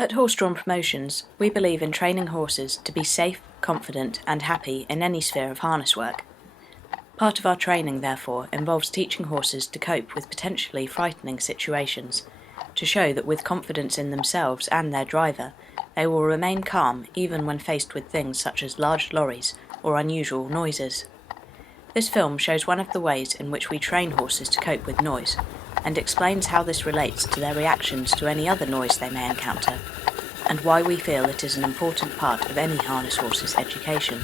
At horse-drawn promotions, we believe in training horses to be safe, confident and happy in any sphere of harness work. Part of our training, therefore, involves teaching horses to cope with potentially frightening situations, to show that with confidence in themselves and their driver, they will remain calm even when faced with things such as large lorries or unusual noises. This film shows one of the ways in which we train horses to cope with noise, and explains how this relates to their reactions to any other noise they may encounter, and why we feel it is an important part of any harness horse's education.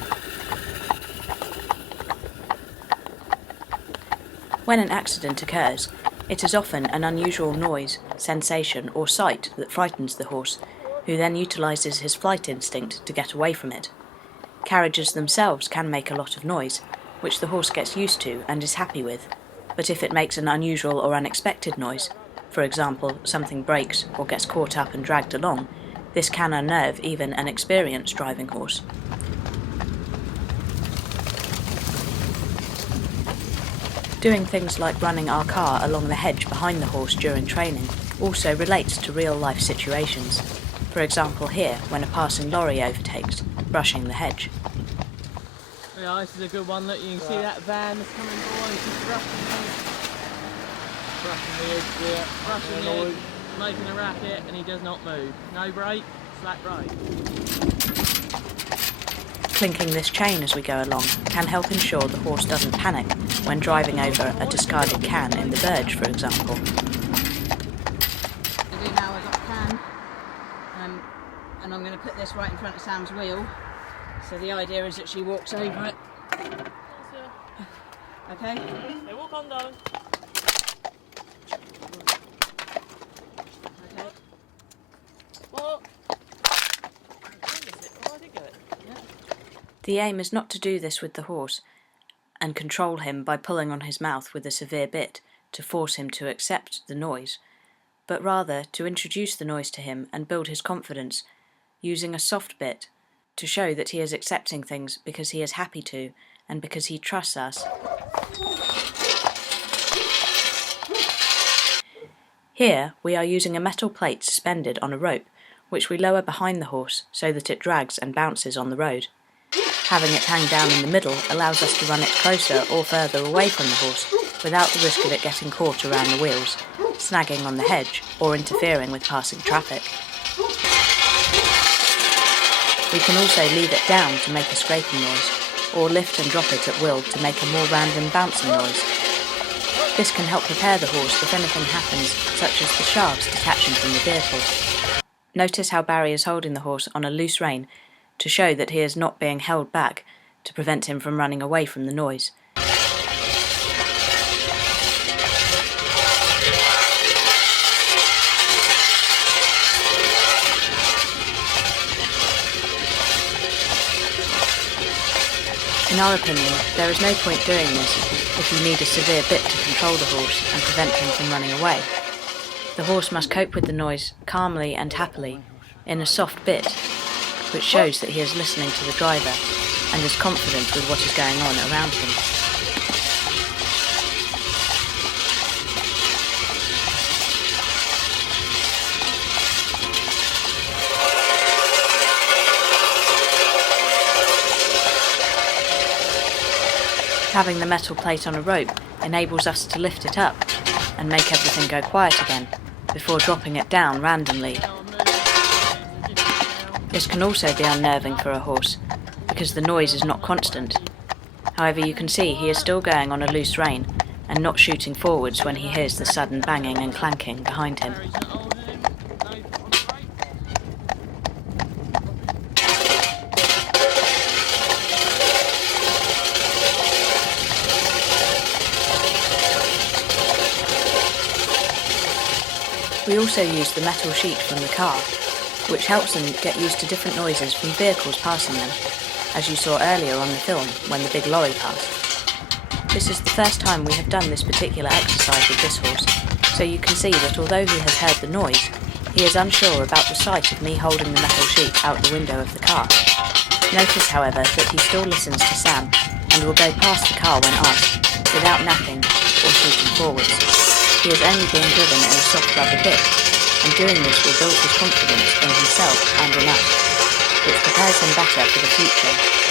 When an accident occurs, it is often an unusual noise, sensation or sight that frightens the horse, who then utilises his flight instinct to get away from it. Carriages themselves can make a lot of noise, which the horse gets used to and is happy with, but if it makes an unusual or unexpected noise, for example something breaks or gets caught up and dragged along, this can unnerve even an experienced driving horse. Doing things like running our car along the hedge behind the horse during training also relates to real-life situations. For example here, when a passing lorry overtakes, brushing the hedge. Yeah, this is a good one. Look, you can see that van that's coming by, just brushing the edge, making a racket, and he does not move. No brake, flat brake. Clinking this chain as we go along can help ensure the horse doesn't panic when driving over a discarded can in the verge, for example. I do now, I've got a can, and I'm going to put this right in front of Sam's wheel. So the idea is that she walks over it. Okay? Hey, walk on down. Okay. Walk. Oh, I did get it. Yeah. The aim is not to do this with the horse and control him by pulling on his mouth with a severe bit to force him to accept the noise, but rather to introduce the noise to him and build his confidence using a soft bit to show that he is accepting things because he is happy to and because he trusts us. Here we are using a metal plate suspended on a rope, which we lower behind the horse so that it drags and bounces on the road. Having it hang down in the middle allows us to run it closer or further away from the horse without the risk of it getting caught around the wheels, snagging on the hedge or interfering with passing traffic. We can also leave it down to make a scraping noise, or lift and drop it at will to make a more random bouncing noise. This can help prepare the horse if anything happens, such as the shafts detaching from the vehicle. Notice how Barry is holding the horse on a loose rein to show that he is not being held back to prevent him from running away from the noise. In our opinion, there is no point doing this if you need a severe bit to control the horse and prevent him from running away. The horse must cope with the noise calmly and happily in a soft bit, which shows that he is listening to the driver and is confident with what is going on around him. Having the metal plate on a rope enables us to lift it up and make everything go quiet again before dropping it down randomly. This can also be unnerving for a horse because the noise is not constant. However, you can see he is still going on a loose rein and not shooting forwards when he hears the sudden banging and clanking behind him. We also use the metal sheet from the car, which helps them get used to different noises from vehicles passing them, as you saw earlier on the film when the big lorry passed. This is the first time we have done this particular exercise with this horse, so you can see that although he has heard the noise, he is unsure about the sight of me holding the metal sheet out the window of the car. Notice, however, that he still listens to Sam and will go past the car when asked, without napping or shooting forwards. He is only being driven in a soft rubber bit, and doing this will build his confidence in himself and in us, which prepares him better for the future.